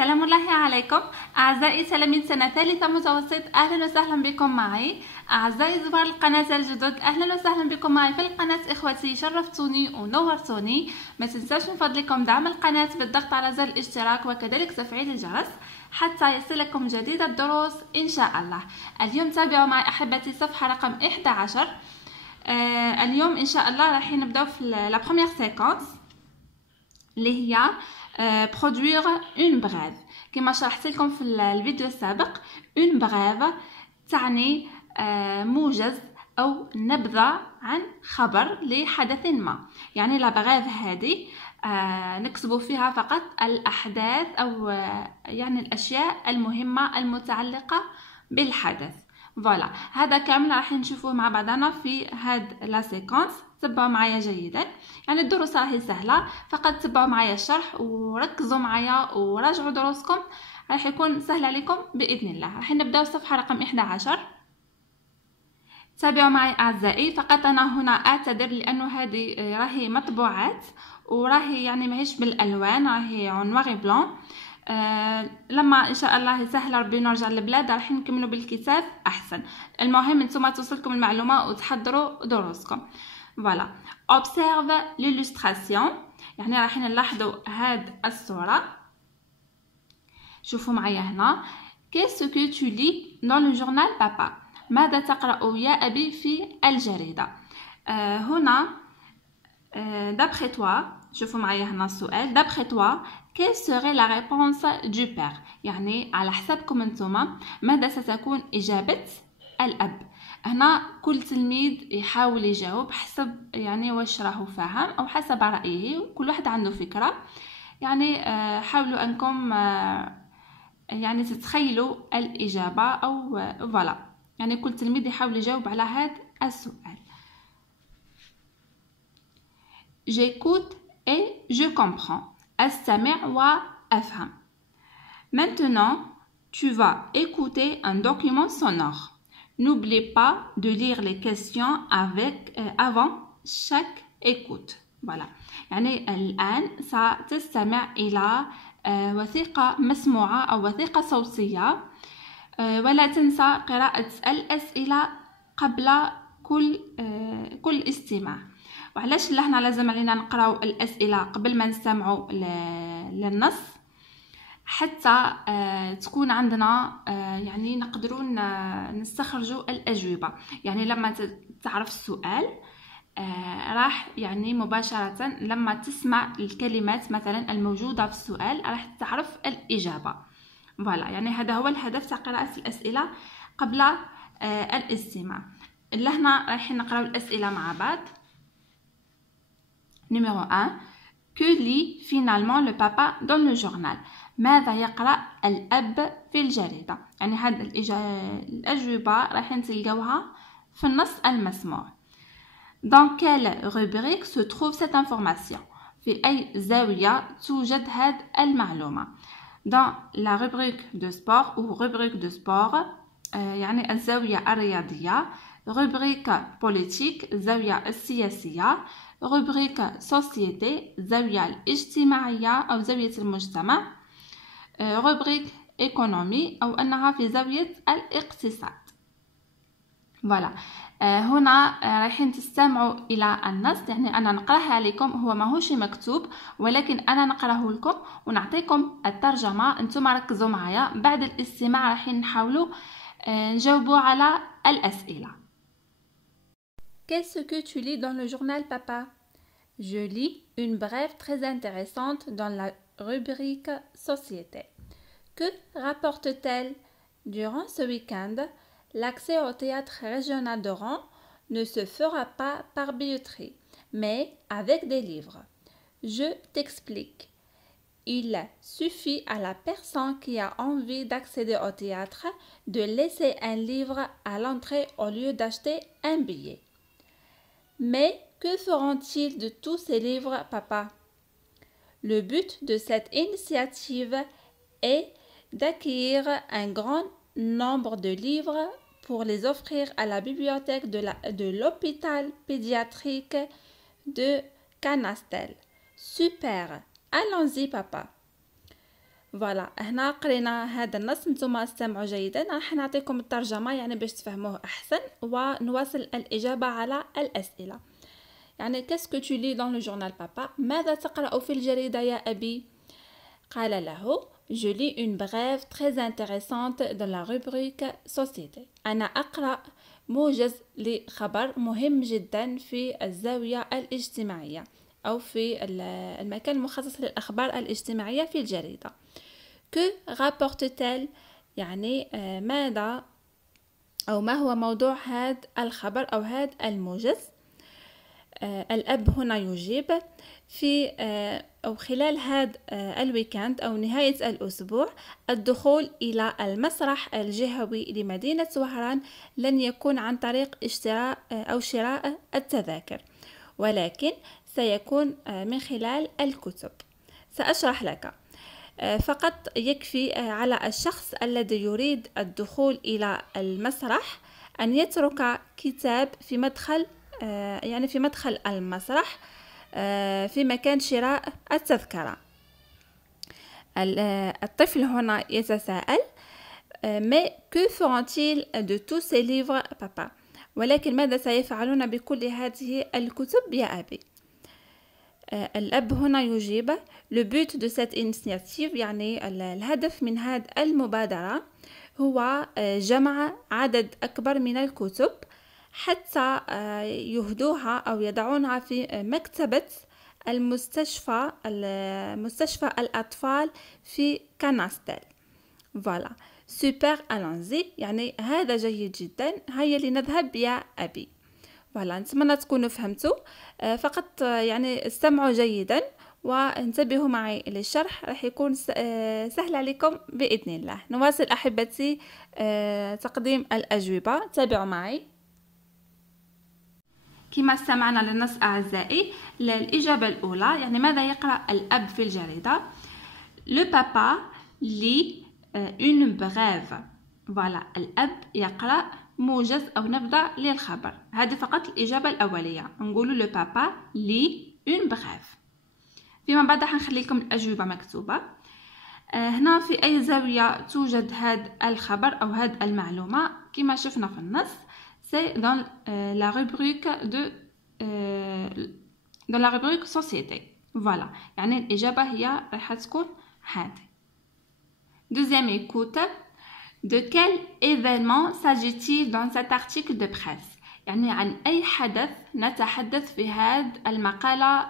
سلام الله عليكم أعزائي تلاميذ سنة ثالثة متوسط. أهلا وسهلا بكم معي. أعزائي زوار القناة الجدد، أهلا وسهلا بكم معي في القناة. إخوتي شرفتوني ونورتوني. ما تنساش من فضلكم دعم القناة بالضغط على زر الاشتراك وكذلك تفعيل الجرس حتى يصلكم جديد الدروس إن شاء الله. اليوم تابعوا معي أحبتي صفحة رقم 11. اليوم إن شاء الله راح نبدأ في لا بروميير سيكونس اللي هي produire une brève. كما شرحت لكم في الفيديو السابق، une brève تعني موجز أو نبذة عن خبر لحدث ما. يعني لا brève هذه نكتب فيها فقط الأحداث أو يعني الأشياء المهمة المتعلقة بالحدث. فوالا، هذا كامل راح نشوفوه مع بعضنا في هاد لا سيكونس. تبعوا معايا جيدا، يعني الدروس راهي سهله، فقط تبعوا معايا الشرح وركزوا معايا وراجعوا دروسكم، راح يكون سهل عليكم باذن الله. راح نبداو صفحه رقم 11. تابعوا معي اعزائي. فقط انا هنا اعتذر لانه هذه راهي مطبوعات وراهي يعني ماهيش بالالوان، راهي عن نوار بلون. لما ان شاء الله سهل ربي نرجع للبلاد راح نكملوا بالكتاب احسن. المهم انتم توصلكم المعلومه وتحضروا دروسكم. فوالا، observe l'illustration، يعني راح نلاحظوا هاد الصوره. شوفوا معايا هنا. qu'est-ce que tu lis dans le journal papa؟ ماذا تقرأ يا أبي في الجريدة؟ هنا d'après toi، شوفوا معايا هنا السؤال. d'après toi quelle serait la réponse du père؟ يعني على حسابكم انتم ماذا ستكون إجابة الأب؟ هنا كل تلميذ يحاول يجاوب حسب يعني واش راهو فاهم أو حسب رأيه، كل واحد عنده فكرة. يعني حاولوا أنكم يعني تتخيلوا الإجابة أو فوالا، يعني كل تلميذ يحاول يجاوب على هذا السؤال. j'écoute et je comprends. أستمع وأفهم. Maintenant, tu vas écouter un document sonore. N'oublie pas de lire les questions avant chaque écoute. Voilà. يعني الآن ستستمع إلى وثيقة مسموعة أو وثيقة صوتية، ولا تنسى قراءة الأسئلة قبل كل استماع. وعلاش لهنا لازم علينا نقراو الأسئلة قبل ما نستمعوا للنص؟ حتى تكون عندنا يعني نقدروا نستخرجوا الأجوبة. يعني لما تعرف السؤال راح يعني مباشرة لما تسمع الكلمات مثلا الموجودة في السؤال راح تعرف الإجابة. فوالا، يعني هذا هو الهدف تاع قراءة الأسئلة قبل الاستماع. لهنا رايحين نقراو الأسئلة مع بعض. numéro 1. que lit finalement le papa dans le journal؟ ماذا يقرأ الأب في الجريدة؟ يعني هذه الأجوبة راح نلقاوها في النص المسموع. dans quelle rubrique se trouve cette information؟ في أي زاوية توجد هذه المعلومة؟ dans la rubrique de sport ou rubrique de sport، يعني الزاوية الرياضية. rubrique politique، الزاوية السياسية. rubrique société، الزاوية الاجتماعية أو زاوية المجتمع. rubrique économie، أو أنها في زاوية الاقتصاد. فوالا، هنا رايحين تستمعوا إلى النص. يعني أنا نقرأها عليكم، هو ماهوش مكتوب ولكن أنا نقرأه لكم ونعطيكم الترجمة. أنتم ركزوا معايا، بعد الاستماع رايحين نحاولوا نجاوبوا على الأسئلة. Qu'est-ce que tu lis dans le journal, papa? Je lis une brève très intéressante dans la rubrique Société. Que rapporte-t-elle? Durant ce week-end, l'accès au théâtre régional d'Oran ne se fera pas par billetterie, mais avec des livres. Je t'explique. Il suffit à la personne qui a envie d'accéder au théâtre de laisser un livre à l'entrée au lieu d'acheter un billet. Mais que feront-ils de tous ces livres, papa? Le but de cette initiative est d'acquérir un grand nombre de livres pour les offrir à la bibliothèque de l'hôpital pédiatrique de Canastel. Super! Allons-y, papa. فوالا هنا قرينا هذا النص، نتوما استمعوا جيدا، راح نعطيكم الترجمة يعني باش تفهموه أحسن ونواصل الإجابة على الأسئلة. يعني qu'est-ce que tu lis dans le journal papa؟ ماذا تقرأ في الجريدة يا أبي؟ قال له je lis une brève très intéressante dans la rubrique société. أنا أقرأ موجز لخبر مهم جدا في الزاوية الاجتماعية أو في المكان المخصص للأخبار الاجتماعية في الجريدة. que rapporte-t-elle؟ يعني ماذا أو ما هو موضوع هذا الخبر أو هذا الموجز؟ الأب هنا يجيب في أو خلال هذا الويكند أو نهاية الأسبوع الدخول إلى المسرح الجهوي لمدينة وهران لن يكون عن طريق اشتراء أو شراء التذاكر، ولكن سيكون من خلال الكتب. سأشرح لك. فقط يكفي على الشخص الذي يريد الدخول إلى المسرح أن يترك كتاب في مدخل يعني في مدخل المسرح في مكان شراء التذكرة. الطفل هنا يتساءل mais que feront-ils de tous ces livres papa؟ ولكن ماذا سيفعلون بكل هذه الكتب يا أبي؟ الأب هنا يجيب le but de cette initiative يعني الهدف من هذه المبادرة هو جمع عدد أكبر من الكتب حتى يهدوها أو يضعونها في مكتبة مستشفى الأطفال في كاناستيل. فوالا سوبر ألونزي يعني هذا جيد جدا، هيا لنذهب يا أبي. فوالا نتمنى تكونوا فهمتوا. فقط يعني استمعوا جيدا وانتبهوا معي للشرح، راح يكون سهل عليكم بإذن الله. نواصل أحبتي تقديم الأجوبة، تابعوا معي. كما استمعنا للنص أعزائي، الإجابة الأولى يعني ماذا يقرأ الأب في الجريدة؟ Le papa lit une brève. فوالا الأب يقرأ موجز أو نبذة للخبر. هذه فقط الإجابة الأولية، نقول le papa lit une brève. فيما بعد حنخلي لكم الأجوبة مكتوبة. هنا في أي زاوية توجد هذا الخبر أو هذه المعلومة؟ كما شفنا في النص c'est dans la rubrique dans la rubrique société. voilà يعني الإجابة هي راح تكون هذه. deuxième écoute. De quel événement s'agit-il dans cet article de presse؟ يعني عن أي حدث نتحدث في هذه المقالة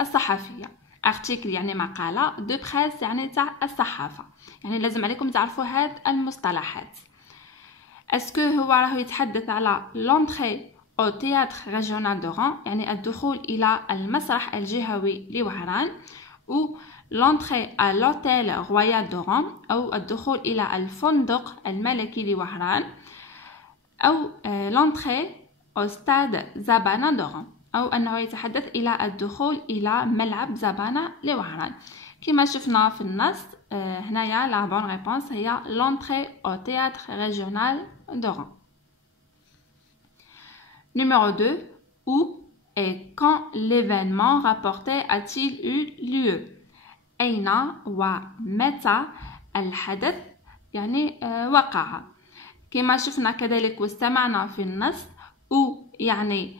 الصحفية. article يعني مقالة، de presse يعني تاع الصحافة، يعني لازم عليكم تعرفوا هذه المصطلحات. اسكو هو راه يتحدث على l'entrée au théâtre régional d'Oran يعني الدخول إلى المسرح الجهوي لوهران، و l'entrée à l'hôtel royal d'Oran أو الدخول إلى الفندق الملكي لوهران، أو l'entrée au stade Zabana d'Oran أو أنه يتحدث إلى الدخول إلى ملعب زابانا لوهران. كما شفنا في النص هنايا لا بون ريبونس هي l'entrée au théâtre régional d'Oran. Numéro 2. Où et quand l'événement rapporté a-t-il eu lieu؟ أين ومتى الحدث يعني وقع. كما شفنا كذلك واستمعنا في النص où يعني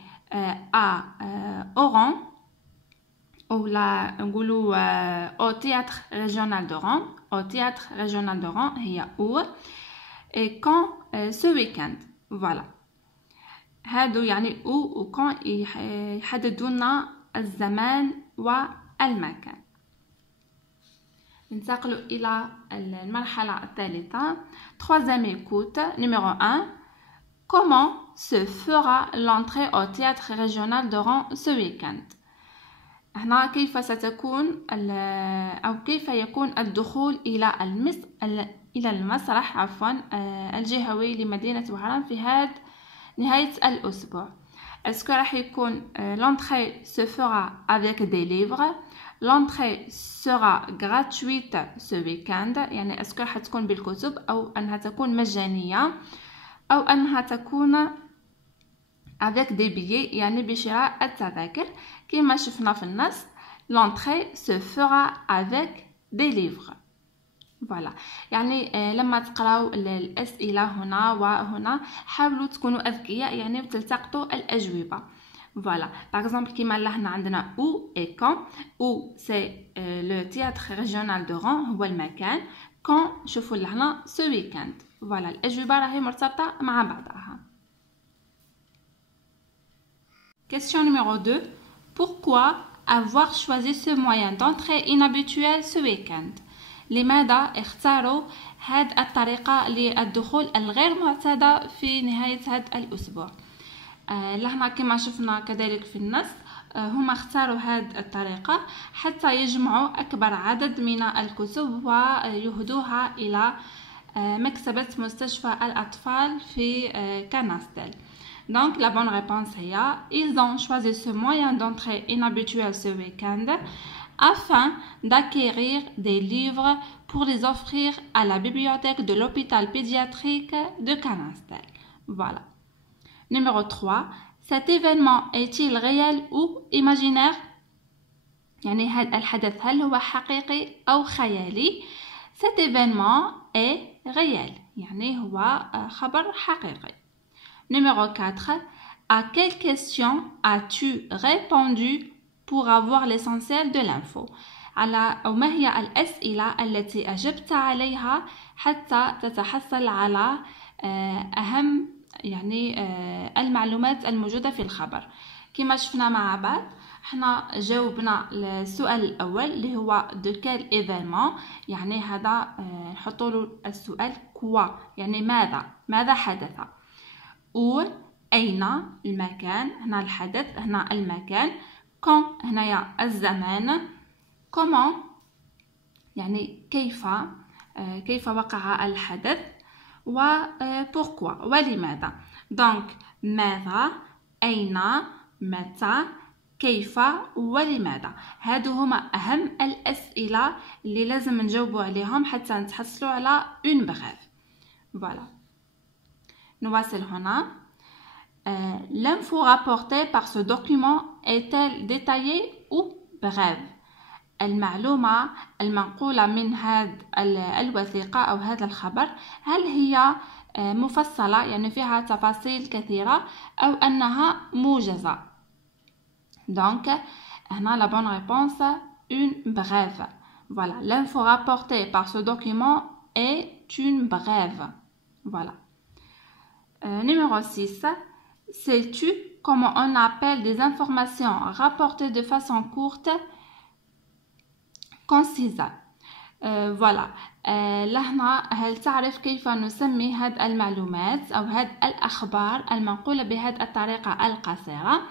à Oran أو لا نقولوا au théâtre régional d'Oran. au théâtre régional d'Oran هي où et quand ce week-end. voilà هادو يعني où و quand يحددونا الزمان والمكان. ننتقل إلى المرحلة الثالثة. troisième écoute. numéro 1. Comment se fera l'entrée au théâtre régional d'Oran ce week-end؟ هنا كيف ستكون أو كيف يكون الدخول إلى المسرح الجهوي لمدينة وهران في هذا نهاية الأسبوع. اسكو راح يكون l'entrée se fera avec des livres؟ l'entrée sera gratuite ce week-end يعني اسكو راح تكون بالكتب أو أنها تكون مجانية أو أنها تكون avec des billets يعني بشراء التذاكر. كما شفنا في النص l'entrée se fera avec des livres. فوالا. يعني لما تقراو الأسئلة هنا وهنا حاولوا تكونوا أذكياء يعني وتلتقطوا الأجوبة. فوالا. باغ اكزومبل كيما لهنا عندنا او اي كون. او سي لو تياتر ريجيونال دو رون، هو المكان. كون شوفوا لهنا سو ويكاند. فوالا، الأجوبة راهي مرتبطة مع بعضها. Question numéro 2. Pourquoi avoir choisi ce moyen d'entrée inhabituel ce week-end? لماذا اختاروا هذه الطريقة للدخول الغير معتادة في نهاية هذا الأسبوع؟ لهنا كما شفنا كذلك في النص هما اختاروا هذه الطريقة حتى يجمعوا أكبر عدد من الكتب ويهدوها إلى مكتبة مستشفى الأطفال في كانستيل. Donc la bonne réponse est ils ont choisi ce moyen d'entrée inhabituel ce week-end afin d'acquérir des livres pour les offrir à la bibliothèque de l'hôpital pédiatrique de Canastel. Voilà. Numéro 3. Cet événement est-il réel ou imaginaire? يعني هذا الحدث هل هو حقيقي أو خيالي؟ Cet événement est réel. يعني هو خبر حقيقي. Numéro 4. À quelle question as-tu répondu pour avoir l'essentiel de l'info؟ أو ما هي الأسئلة التي أجبت عليها حتى تتحصل على أهم يعني المعلومات الموجودة في الخبر؟ كما شفنا مع بعض احنا جاوبنا السؤال الأول اللي هو de quel événement، يعني هذا نحطوا له السؤال quoi، يعني ماذا حدث. و أين المكان، هنا الحدث هنا المكان. quand هنايا الزمان. comment يعني كيف وقع الحدث. و pourquoi ولماذا. donc ماذا، أين، متى، كيف ولماذا. هادو هما أهم الأسئلة اللي لازم نجاوبوا عليهم حتى نتحصلوا على une brève. voilà. نواصل هنا. L'info rapportée par ce document est-elle détaillée ou brève؟ المعلومة المنقولة من هذه الوثيقة أو هذا الخبر هل هي مفصلة يعني فيها تفاصيل كثيرة أو أنها موجزة؟ donc هنا la bonne réponse une brève. voilà, l'info rapportée par ce document est une brève. voilà. Numéro 6. Sais-tu comment on appelle des informations rapportées de façon courte, concise؟ voilà. لهنا هل تعرف كيف نسمي هذه المعلومات أو هذه الأخبار المنقولة بهذه الطريقة القصيرة؟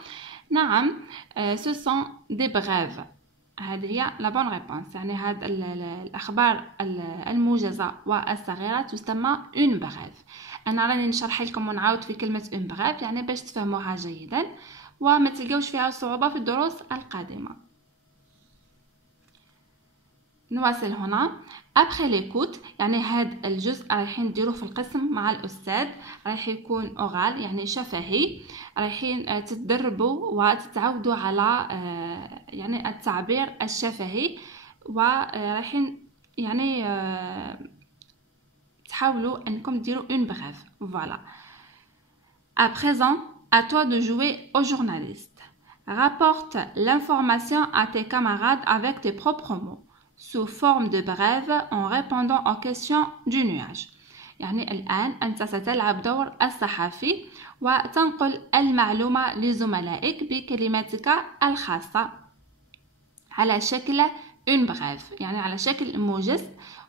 نعم، ce sont des brèves. هذه هي la bonne réponse. يعني هذه الأخبار الموجزة والصغيرة تسمى une brève. أنا راني نشرح لكم ونعاود في كلمة une brève يعني باش تفهموها جيدا وما تلقاوش فيها صعوبة في الدروس القادمة. نواصل هنا. après l'écoute يعني هذا الجزء رايحين نديروه في القسم مع الأستاذ، رايح يكون أورال يعني شفهي، رايحين تتدربوا وتتعودوا على يعني التعبير الشفهي ورايحين يعني تحاولوا أنكم ديروا une brève. voilà. À présent, à toi de jouer au journaliste. Rapporte l'information à tes camarades avec tes propres mots sous forme de brève en répondant aux questions du nuage. يعني الآن أنت ستلعب دور الصحفي وتنقل المعلومة لزملائك بكلماتك الخاصة على شكل une brève يعني على شكل موجز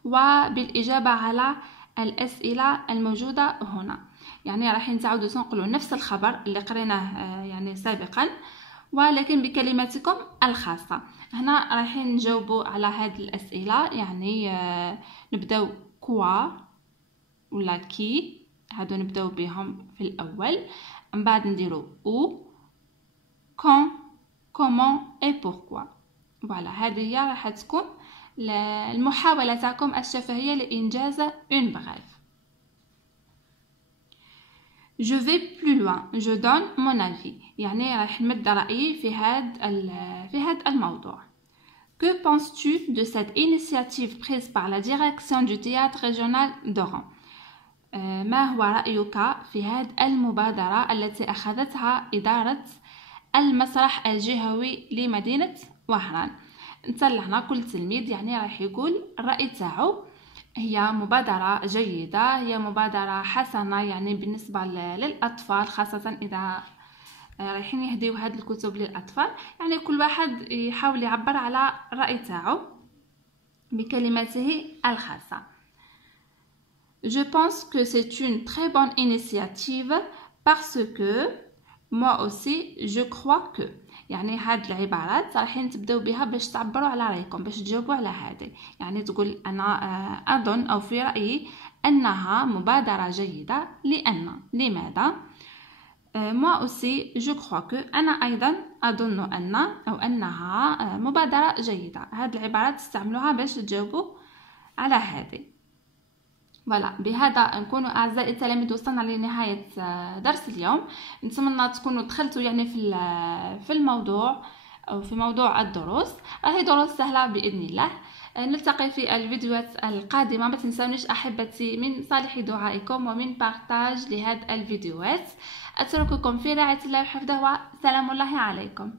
وبالإجابة على الأسئلة الموجودة هنا. يعني راح نتعودوا تنقلوا نفس الخبر اللي قريناه يعني سابقا ولكن بكلماتكم الخاصة. هنا رايحين نجاوبوا على هذه الأسئلة يعني نبداو كوا ولا كي، هادو نبداو بهم في الأول، من بعد نديرو او كون كومون اي بوركوا. فوالا، هذه هي راح تكون المحاولة تاعكم الشفهية لإنجاز une brève. Je vais plus loin, je donne mon avis. يعني راح نمد رأيي في هذا الموضوع. Que penses-tu de cette initiative prise par la direction du théâtre régional d'Oran? ما هو رأيك في هذه المبادرة التي أخذتها إدارة المسرح الجهوي لمدينة وهران؟ نتسلحنا كل تلميذ يعني راح يقول الرأي تاعو. هي مبادرة جيدة، هي مبادرة حسنة يعني بالنسبة للأطفال، خاصة إذا رايحين يهديو هاد الكتب للأطفال. يعني كل واحد يحاول يعبر على الرأي تاعو بكلماته الخاصة. Je pense que c'est une très bonne initiative parce que moi aussi je crois que. يعني هاد العبارات رايحين تبداو بها باش تعبروا على رايكم، باش تجاوبوا على هذه. يعني تقول انا اظن او في رايي انها مبادره جيده لان لماذا. moi aussi je crois que انا ايضا اظن ان او انها مبادره جيده. هاد العبارات تستعملوها باش تجاوبوا على هذه. فوالا، بهذا نكون اعزائي التلاميذ وصلنا لنهايه درس اليوم. نتمنى تكونوا دخلتوا يعني في الموضوع او في موضوع الدروس. راهي دروس سهله باذن الله. نلتقي في الفيديوهات القادمه. ما تنسونيش احبتي من صالح دعائكم ومن بارتاج لهذه الفيديوهات. اترككم في رعايه الله وحفظه وسلام الله عليكم.